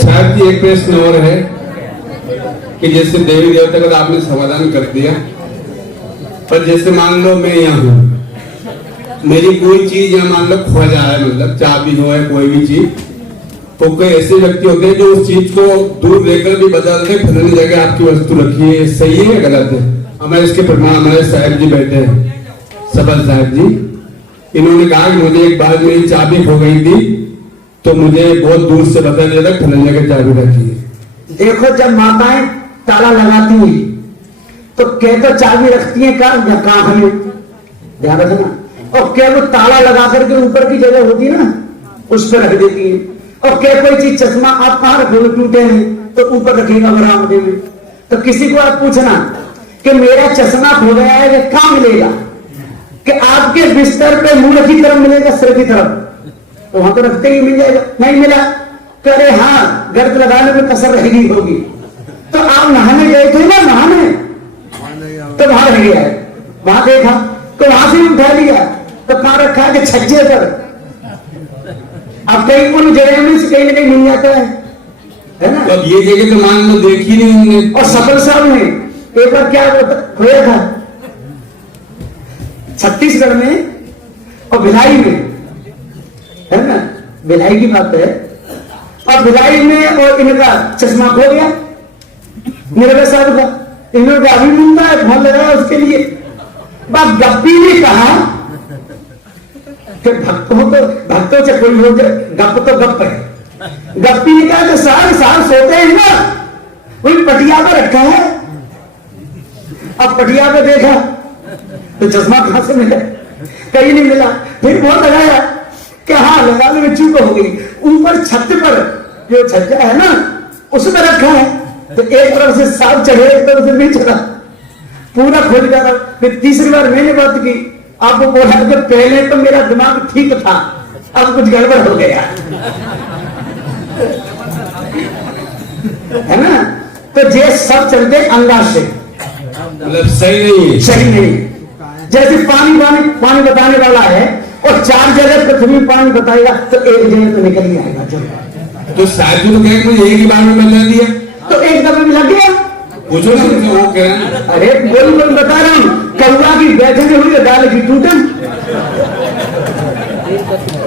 साहब जी एक प्रश्न और है कि जैसे देवी देवता का आपने समाधान कर दिया, पर जैसे मान लो मैं यहाँ हूँ, मेरी कोई चीज यहाँ मान लो खो जाए, मतलब चाबी हो है कोई भी चीज, तो कोई ऐसे व्यक्ति होते हैं जो उस चीज को दूर लेकर भी बदलते फलानी जगह आपकी वस्तु रखी है, सही है या गलत है? हमारे इसके प्रमाण हमारे साहब जी बैठे हैं, सबल साहब जी, इन्होंने कहा कि मुझे एक बार मेरी चाबी खो गई थी तो मुझे बहुत दूर से बता दिया था फलानी जगह चाबी रखी है। देखो जब माताएं ताला लगाती हैं तो क्या तो चाबी रखती हैं कहाँ हमें ध्यान रखना, और क्या वो ताला लगा करके ऊपर की जगह होती है ना उस पर रख देती है, और क्या कोई चीज चश्मा आप कहाँ रखोगे, टूटे नहीं तो ऊपर रखेगा बरामदे में। तो किसी को आप पूछना कि मेरा चश्मा खो गया है कि कहाँ मिलेगा, कि आपके बिस्तर पे मुंह की तरफ मिलेगा, सिर की तरफ, तो वहां तो रखते ही मिल जाएगा। नहीं मिला करे हाँ गर्द लगाने में कसर रहेगी होगी, तो आप नहाने गए थे ना, नहाने तो वहां रह गया है, वहां देखा तो वहां से उठा लिया, तो कहां रखा है कि छज्जे पर। अब कहीं उन जगह में से कहीं ना कहीं मिल जाता है ना। अब ये जगह तो मान लो देखी नहीं हमने। और सफल साहब ने एक बार क्या खोया था छत्तीसगढ़ में और भिलाई में, है ना, भिलाई की बात है, और भिलाई में और इनका चश्मा खो गया निर्भय साहब का, इन्होंने अभी मिलता है फोन लगाया उसके लिए। बात गप्पी ने कहा कि भक्तों से कोई हो गप तो गप है, गप्पी ने कहा कि साहब सोते हैं ना, वही पटिया पे रखा है। अब पटिया पे देखा तो चश्मा कहां से मिला, कहीं नहीं मिला, फिर बहुत लगाया कि हाँ लगाने में चूक हो गई, ऊपर छत पर जो छज्जा है ना उसमें रखा है, तो एक तरफ से सांप चढ़े एक तरफ से नहीं चढ़ा, पूरा खोज डाला। फिर तीसरी बार मैंने बात की, आपको बोला कि पहले तो मेरा दिमाग ठीक था, अब कुछ गड़बड़ हो गया है ना। तो ये सब चलते अंदाज से, मतलब सही नहीं है, सही नहीं। जैसे पानी बताने वाला है और 4 जगह पृथ्वी पानी बताएगा तो एक जगह तो निकल ही आएगा। तो शायद तो कहे मुझे एक ही बार में बता दिया तो एक दफे में लग गया, पूछो ना मुझे वो कह रहे हैं। अरे बोल बता रहा हूँ, कौआ की बैठक हुई है डाल की टूटन,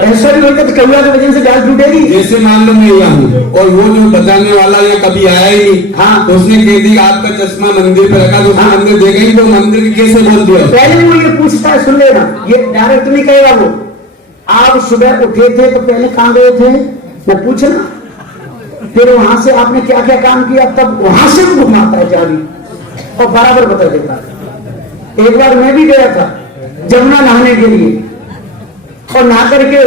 ऐसा भी होता तो कौआ की वजह से डाल टूटेगी। जैसे मान लो मैं यहाँ हूँ और वो जो बताने वाला यहाँ कभी आया ही नहीं, हाँ, तो उसने कह दी आपका चश्मा मंदिर पे रखा, तो उसने मंदिर देखा ही, तो मंदिर की कैसे बोल दिया? पहले वो ये पूछता है, सुन लेना, ये डायरेक्ट नहीं कहेगा वो, आप सुबह उठे थे तो पहले कहाँ गए थे मैं पूछना, फिर वहां से आपने क्या क्या काम किया, तब वहां से वो घुमाता है चाबी और बराबर बता देता है। एक बार मैं भी गया था जमुना नहाने के लिए, और नहा करके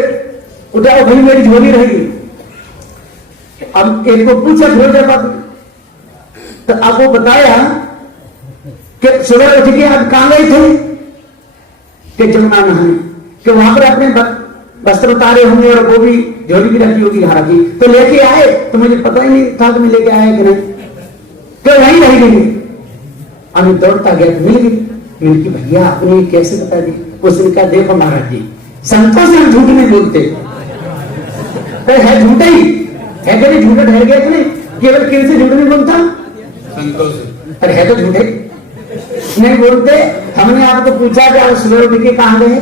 उधर भाई मेरी झोली रही, अब एक को पूछा फिरोजाबाद में, तो अब वो बताया कि सुबह उठ के आप कहां गए थे, कि जमुना नहाने, कि वहां पर अपने वस्त्र उतारे होंगे और वो भी झोली भी रखी होगी हरा की, तो लेके आए, तो मुझे पता ही नहीं था कि मैं लेके आया कि नहीं, तो वहीं रह गई। अब दौड़ता गया मिल गई, मिल की भैया आपने कैसे बता दी? उसने कहा देखो महाराज जी, संतों से हम झूठ नहीं बोलते, तो है झूठा ही है, कभी झूठा ठहर गया कि नहीं, केवल किन से झूठ नहीं बोलता, संतों से, अरे है तो झूठे नहीं बोलते। हमने आपको पूछा कि आप सुबह उठ के कहां गए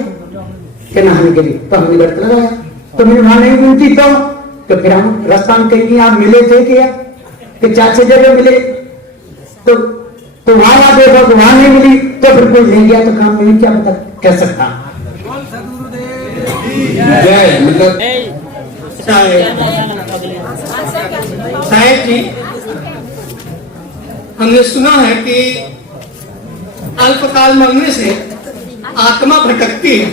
कि नहाने के लिए, तो हमने गलत लगाया, तो मैंने वहां नहीं मिलती, तो फिर हम रास्ता में कहीं आप मिले थे क्या, कि 4-6 जगह मिले, तो वहां देखो तो वहां नहीं मिली, तो फिर कोई ले गया तो काम नहीं, क्या पता कह सकता। मतलब साहेब जी, हमने सुना है कि अल्पकाल मरने से आत्मा भटकती है,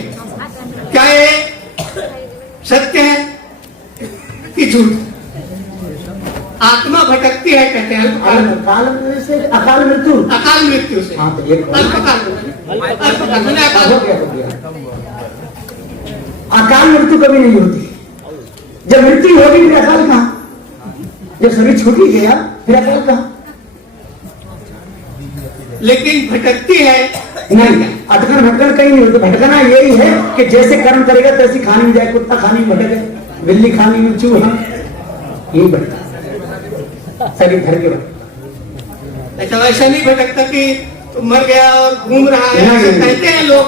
क्या ये सत्य है कि झूठ? आत्मा भटकती है कहते हैं अकाल मृत्यु से, अकाल मृत्यु, अकाल मृत्यु से, हाँ, तो अल्पकाल अकाल मृत्यु कभी नहीं होती, जब मृत्यु होगी फिर अकाल कहाँ, जब शरीर छूट ही गया फिर अकाल कहाँ। लेकिन भटकती है नहीं, अटकन भटकन कहीं नहीं होती, भटकना यही है कि जैसे कर्म करेगा तैसी खाने में जाए, कुत्ता खाने में भटके, बिल्ली खानी में चूहा, ये भटका शरीर भर के भटका। अच्छा, वैसा नहीं भटकता कि तो मर गया और घूम रहा है, ऐसा कहते हैं लोग,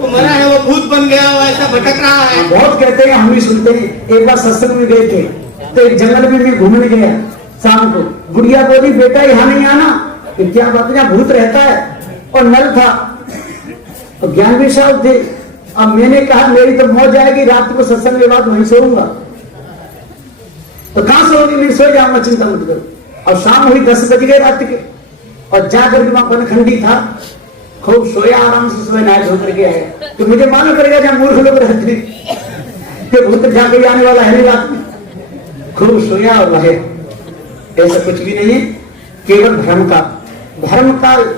वो मरा है वो भूत बन गया, वो ऐसा भटक रहा है। बहुत कहते हैं, हम भी सुनते हैं। एक बार सत्संग में गए थे तो एक जंगल में मैं घूमने गया शाम को, गुड़िया बोली बेटा यहाँ नहीं आना। फिर क्या बात है, यहाँ भूत रहता है। और नल था और ज्ञान भी साहब थे। अब मैंने कहा मेरी तो मौज आएगी, रात को सत्संग के बाद वहीं सोऊंगा। तो कहां सोओगे, नहीं सो जाऊंगा, चिंता मत करो। और शाम हुई 10 बज गए रात के, और जाकर के वहां बनखंडी था, खूब सोया, आराम से सोया, नहा धो करके आया। तो मुझे मालूम पड़ेगा जहां मूर्ख लोग रहते कि भूत जाके आने वाला है नहीं रात में। खूब सोया और रहे, ऐसा कुछ भी नहीं है, केवल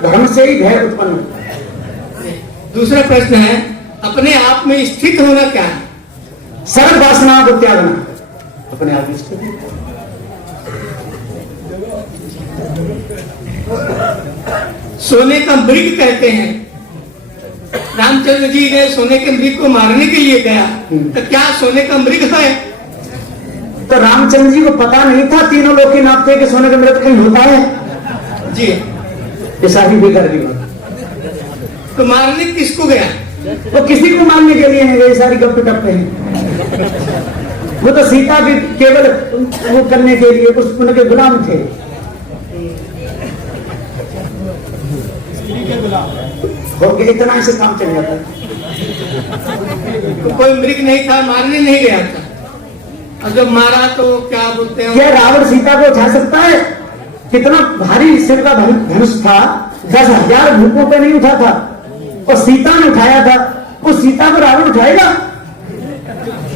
धर्म से ही भय उत्पन्न होता है। दूसरा प्रश्न है, अपने आप में स्थित होना क्या है? सर्व वासनाओं को त्यागना, अपने आप में स्थित है। सोने का मृग कहते हैं, रामचंद्र जी ने सोने के मृग को मारने के लिए गया, तो क्या सोने का मृग है? तो रामचंद्र जी को पता नहीं था तीनों लोग के नापते कि सोने का मृग कहीं होता है जी, ये सारी बेकार की बात। तो मारने किसको गया? वो किसी को मारने के लिए नहीं, ये सारी गप्पे टप्पे हैं। वो तो सीता भी केवल वो करने के लिए उनके गुलाम थे। हो गया, इतना से काम चल जाता है। तो कोई मृग नहीं था, मारने नहीं गया था, और जब मारा तो क्या बोलते हैं, क्या रावण सीता को उठा सकता है? कितना भारी सिर का धनुष था, 10,000 भूपों पे नहीं उठा था, और सीता ने उठाया था। उस सीता को रावण उठाएगा?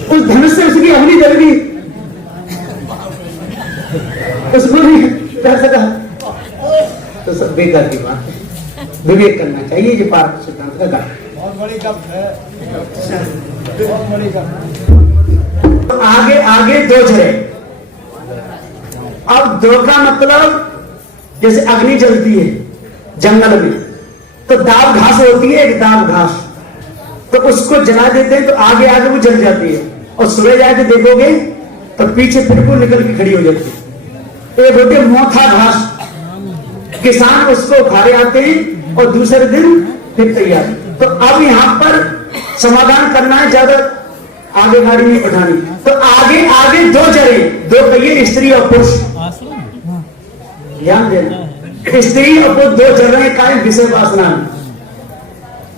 उस धनुष से उसकी अग्नि जल गई, उसको भी कर सका। तो सब बेकार की बात है, विवेक करना चाहिए। ये पार्थ सिद्धांत का गाय बहुत बड़ी गप है, बहुत बड़ी गप। आगे आगे दो जरे। अब दो का मतलब जैसे अग्नि जलती है जंगल में, तो दाब घास होती है, एक दाब घास, तो उसको जला देते हैं तो आगे आगे वो जल जाती है, और सुबह जाके देखोगे तो पीछे फिर वो निकल के खड़ी हो जाती है। एक होती है मोथा घास, किसान उसको उखाड़े आते हैं और दूसरे दिन फिर तैयार। तो अब यहाँ पर समाधान करना है, ज्यादा आगे गाड़ी नहीं बढ़ानी। तो आगे आगे दो जरे, दो पहिए, स्त्री और पुरुष, ध्यान देना। स्त्री और पुरुष दो जल रहे हैं, विषय वासना में,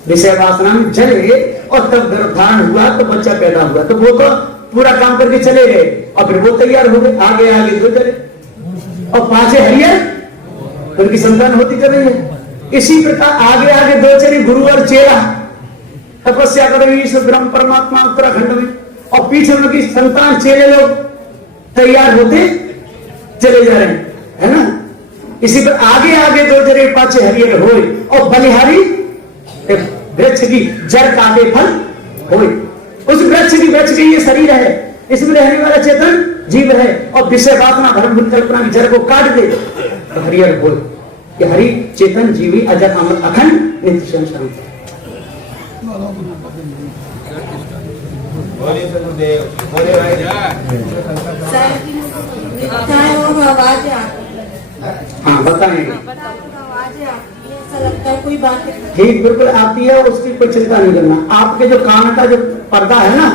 विषय वासना में जले, और तब गर्भधारण हुआ तो बच्चा पैदा हुआ, तो वो तो पूरा काम करके चले गए, और फिर वो तैयार हो गए। आगे आगे दो जले और पांचे हरियर, उनकी संतान होती चली है। इसी प्रकार आगे आगे दो चले, गुरु और चेला तपस्या करेंगे ईश्वर ब्रह्म परमात्मा उत्तराखंड में, और पीछे उनकी संतान चेले लोग तैयार होते चले जा रहे हैं, है ना। इसी पर आगे आगे दो जरे पाछे हरियर होए, और बलिहारी वृक्ष की जड़ काटे फल होए। उस वृक्ष की ये शरीर है, इसमें रहने वाला चेतन जीव है, और विषय वासना भ्रम कल्पना की जड़ को काट दे तो हरियर होए। कि हरि चेतन जीवी अजर अमर अखंड नित्य संसार। हाँ बताएंगे, ऐसा लगता है कोई बात ठीक बिल्कुल आती है, उसकी कोई चिंता नहीं करना। आपके जो कान का जो पर्दा है ना,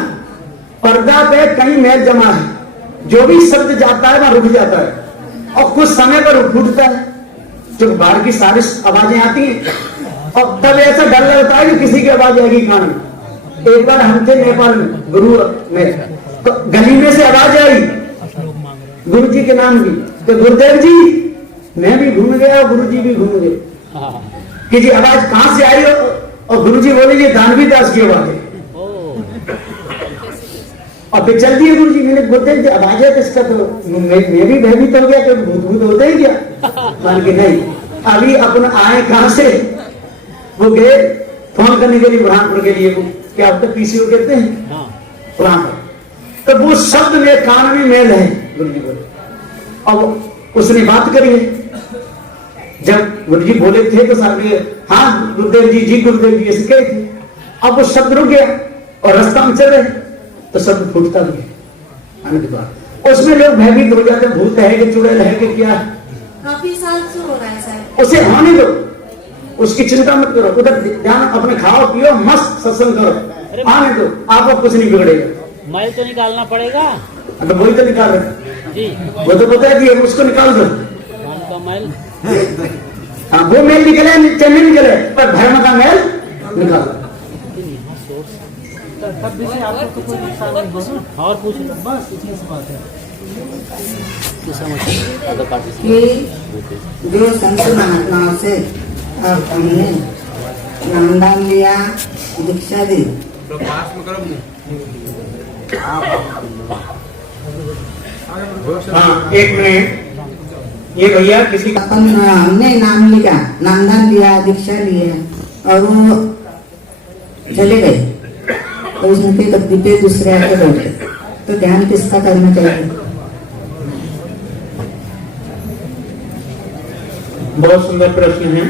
पर्दा पे कहीं मैल जमा है, जो भी शब्द जाता है वहां रुक जाता है, और कुछ समय पर फूटता है। जब बाहर की सारी आवाजें आती हैं, और तब ऐसा डर लगता है कि किसी की आवाज आएगी कान में। एक बार हम थे नेपाल में, गुरु में, तो गली में से आवाज आई गुरु जी के नाम की, तो गुरुदेव जी, मैं भी घूम गया और गुरु जी भी घूम गए कि जी आवाज कहां से आई, और गुरु जी बोले ये दानवी दास की आवाज है। और फिर चल दिए गुरु जी, मैंने बोलते हैं आवाज है किसका, तो मैं भी भयभीत हो गया कि भूत भूत होते हैं क्या, मान के नहीं। अभी अपना आए कहां से, वो गए फोन करने के लिए बुरहानपुर के लिए, क्या अब तक पीसीओ कहते हैं बुरहानपुर, तो वो शब्द में कान में मेल है, गुरु जी बोले। अब उसने बात करी है, जब गुरु जी बोले थे तो सारे हाँ गुरुदेव जी गुरुदेव जी ऐसे कहे थे। अब वो शब्द रुक गया और रास्ता में चल रहे तो शब्द फूटता भी है, आत्मा के द्वारा। उसमें लोग भयभीत हो जाते हैं, भूत है कि चुड़ैल है कि क्या है, काफी साल से हो रहा है सर। उसे होने दो, उसकी चिंता मत करो, उधर ध्यान अपने खाओ पियो मस्त सत्संग करो, आने दो, आपको कुछ नहीं बिगड़ेगा। मैल तो निकालना पड़ेगा तो वही तो निकाल रहे जी, वो तो पता है कि उसको निकाल दो। मन का मैल। हाँ वो मेल निकले चाहे नहीं निकले, पर धर्म का मेल निकाल दो। और पूछ लो बस, इतनी सी बात है। कि जो संत महात्माओं से अब हमने नामदान लिया, दीक्षा दी, हाँ एक मिनट, ये भैया किसी का अपन हमने नाम लिया, नामदान लिया, दीक्षा लिया और वो चले गए, तो उसके गद्दी पे दूसरे आके बैठे, तो ध्यान किसका करना चाहिए? बहुत सुंदर प्रश्न है।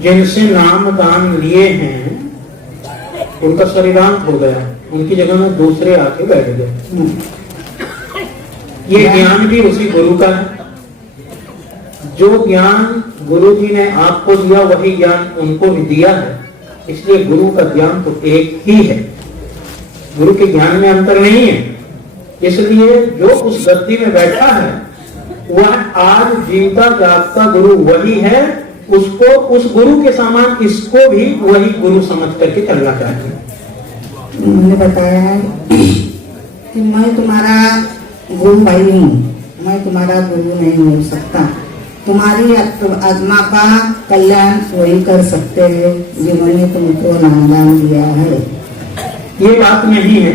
जिनसे नाम दान लिए हैं उनका शरीरांत हो गया, उनकी जगह में दूसरे आके बैठ गए। ये ज्ञान भी उसी गुरु का है। जो ज्ञान गुरु जी ने आपको दिया वही ज्ञान उनको भी दिया है, इसलिए गुरु का ज्ञान तो एक ही है, गुरु के ज्ञान में अंतर नहीं है। इसलिए जो उस गद्दी में बैठा है वह आज जीवता जागता गुरु वही है, उसको उस गुरु के समान इसको भी वही गुरु समझ करके चलना चाहिए। उन्होंने बताया है कि मैं तुम्हारा गुरु भाई हूँ, मैं तुम्हारा गुरु नहीं हो सकता, तुम्हारी आत्मा का कल्याण वही कर सकते हैं जिन्होंने तुमको नामदान दिया है। ये बात नहीं है,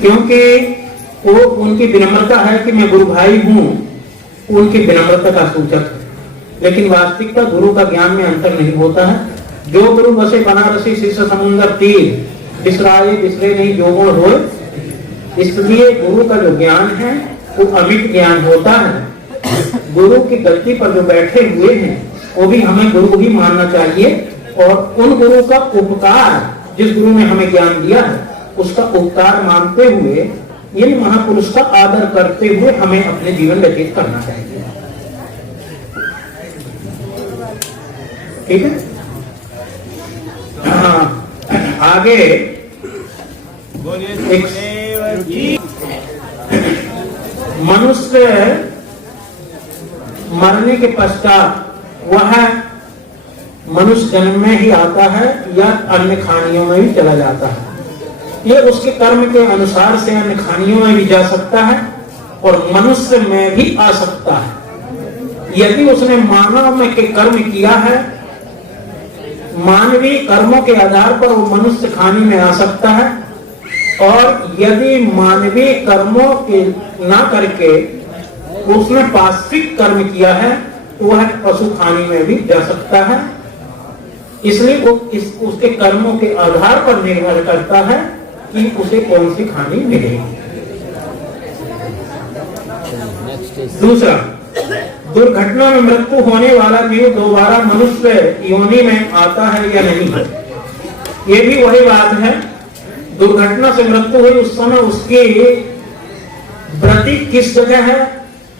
क्योंकि वो उनकी विनम्रता है कि मैं गुरु भाई हूँ, उनकी विनम्रता का सूचक है, लेकिन वास्तविकता गुरु का ज्ञान में अंतर नहीं होता है। जो गुरु बसे बनारसी शीर्ष समुंदर तीर, बिसराए बिसरे नहीं जो गुण होए। इसलिए गुरु का जो ज्ञान है वो अमित ज्ञान होता है। गुरु की गद्दी पर जो बैठे हुए हैं वो भी हमें गुरु ही मानना चाहिए, और उन गुरु का उपकार, जिस गुरु ने हमें ज्ञान दिया है उसका उपकार मानते हुए, इन महापुरुष का आदर करते हुए हमें अपने जीवन व्यतीत करना चाहिए। ठीक है, हाँ, आगे मनुष्य मरने के पश्चात वह मनुष्य जन्म में ही आता है या अन्य खानियों में भी चला जाता है। ये उसके कर्म के अनुसार से अन्य खानियों में भी जा सकता है और मनुष्य में भी आ सकता है। यदि उसने मानव में के कर्म किया है, मानवीय कर्मों के आधार पर वो मनुष्य खानी में आ सकता है, और यदि मानवीय कर्मों के ना करके उसने पाश्विक कर्म किया है तो वह पशु खानी में भी जा सकता है। इसलिए वो उसके कर्मों के आधार पर निर्भर करता है कि उसे कौन सी खानी मिलेगी। दूसरा, दुर्घटना में मृत्यु होने वाला जीव दोबारा मनुष्य योनि में आता है या नहीं है, ये भी वही बात है। दुर्घटना से मृत्यु हुई उस समय उसकी वृत्ति किस जगह है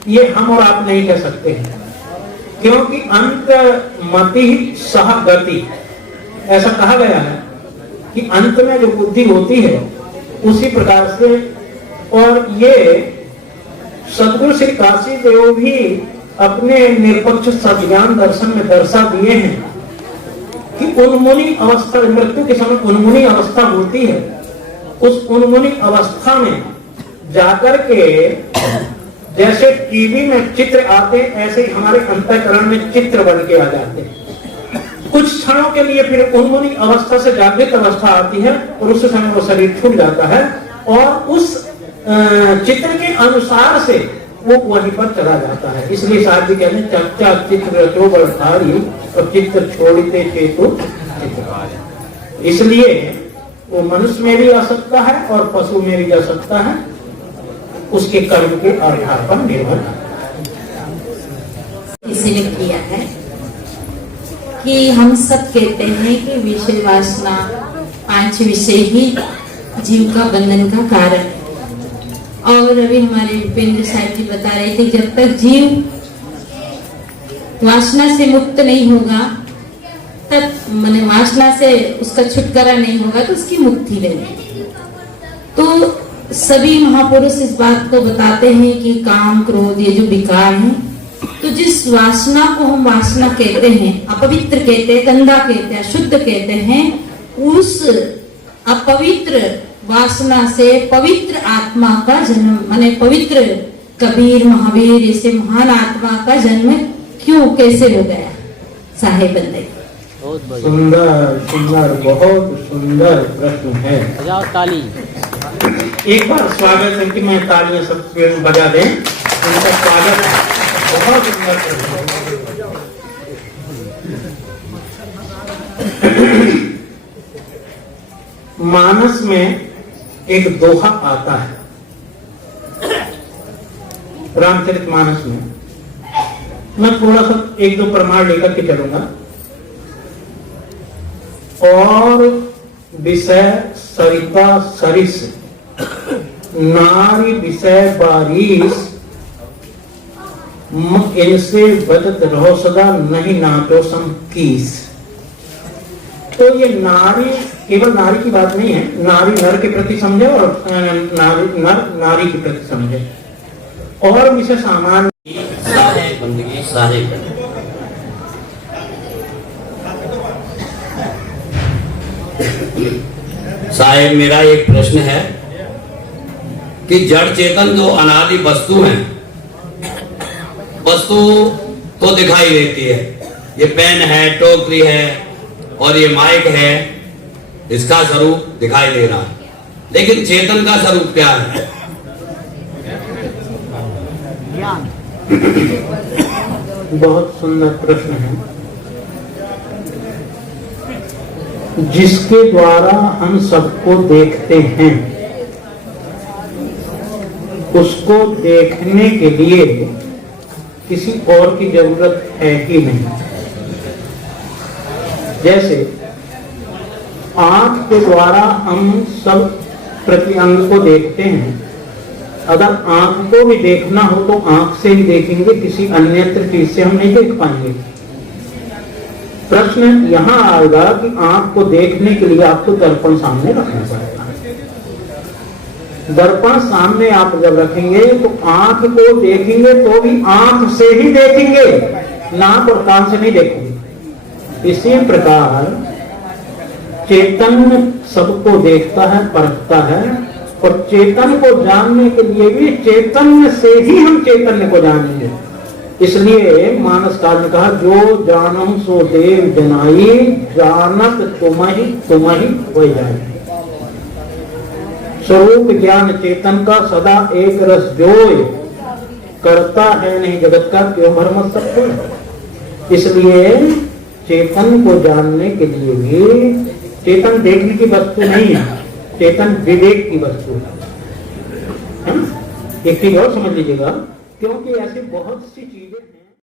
ये हम और आप नहीं कह सकते हैं, क्योंकि अंत मति सह गति, ऐसा कहा गया है कि अंत में जो बुद्धि होती है उसी प्रकार से। और ये सदगुरु श्री काशी देव भी अपने निरपेक्ष सज्ञान दर्शन में दर्शा दिए हैं कि उन्मुनी अवस्था, मृत्यु के समय उन्मुनी अवस्था होती है, उस उन्मुनी अवस्था में जाकर के जैसे टीवी में चित्र आते ऐसे ही हमारे अंतःकरण में चित्र बन के आ जाते हैं। कुछ क्षणों के लिए फिर उन्मुनी अवस्था से जागृत अवस्था आती है और उस समय वो शरीर छूट जाता है और उस चित्र के अनुसार से वो वहीं पर चला जाता है। इसलिए साहब जी कहते हैं चर्चा चित्र रचो बड़धारी और चित्र छोड़ते चेतु चित्र। इसलिए वो मनुष्य में भी आ सकता है और पशु में भी जा सकता है, उसके कर्म के आधार पर निर्भर इसलिए किया है कि हम सब कहते हैं कि विषय वासना 5 विषय ही जीव का बंधन का कारण है। और अभी हमारे भूपेंद्र साहब जी बता रहे थे जब तक जीव वासना से मुक्त नहीं होगा तब माने वासना से उसका छुटकारा नहीं होगा तो उसकी मुक्ति नहीं। तो सभी महापुरुष इस बात को बताते हैं कि काम क्रोध ये जो विकार है, तो जिस वासना को हम वासना कहते हैं, अपवित्र कहते हैं, गंदा कहते हैं, अशुद्ध कहते हैं, उस अपवित्र वासना से पवित्र आत्मा का जन्म माने पवित्र कबीर महावीर ऐसे महान आत्मा का जन्म क्यों कैसे हो गया साहेब बंदे? सुंदर सुंदर बहुत सुंदर प्रश्न है। ताली एक बार स्वागत है कि मैं तालियां सब बजा दें, उनका स्वागत है। बहुत सुंदर प्रश्न। मानस में एक दोहा आता है, रामचरित मानस में। मैं थोड़ा सा एक दो प्रमाण लेकर के चलूंगा। और विषय सरिता सरिस, नारी विषय बारिश, इनसे बचत रहो सदा, नहीं नाटो सम कीस। तो ये नारी केवल नारी की बात नहीं है, नारी नर के प्रति समझे और नारी नर नारी के प्रति समझे। और विषय सामान्य बंदगी सारे साहेब, मेरा एक प्रश्न है कि जड़ चेतन जो अनादि वस्तु हैं, वस्तु तो दिखाई देती है, ये पेन है, टोकरी है और ये माइक है, इसका स्वरूप दिखाई दे रहा है, लेकिन चेतन का स्वरूप क्या है? बहुत सुंदर प्रश्न है। जिसके द्वारा हम सबको देखते हैं, उसको देखने के लिए किसी और की जरूरत है कि नहीं? जैसे आंख के द्वारा हम सब प्रतिअंग को देखते हैं, अगर आंख को भी देखना हो तो आंख से ही देखेंगे, किसी अन्यत्र चीज से हम नहीं देख पाएंगे। प्रश्न यहाँ आएगा कि आंख को देखने के लिए आपको दर्पण सामने रखना पड़ेगा। दर्पण सामने आप जब रखेंगे तो आंख को देखेंगे तो भी आंख से ही देखेंगे, नाक और कान से नहीं देखेंगे। इसी प्रकार चेतन सबको देखता है, परखता है, और चेतन को जानने के लिए भी चैतन्य से ही हम चैतन्य को जानेंगे। इसलिए मानसकार ने कहा, जो जानम सो देव जनाई, जानत तुम्हि हो जाए। स्वरूप ज्ञान चेतन का सदा एक रस जोय, करता है नहीं जगत का क्यों भरम सब कोई। इसलिए चेतन को जानने के लिए भी, चेतन देखने की वस्तु नहीं है, चेतन विवेक की वस्तु है ना? एक चीज और समझ लीजिएगा, क्योंकि ऐसी बहुत सी चीजें हैं।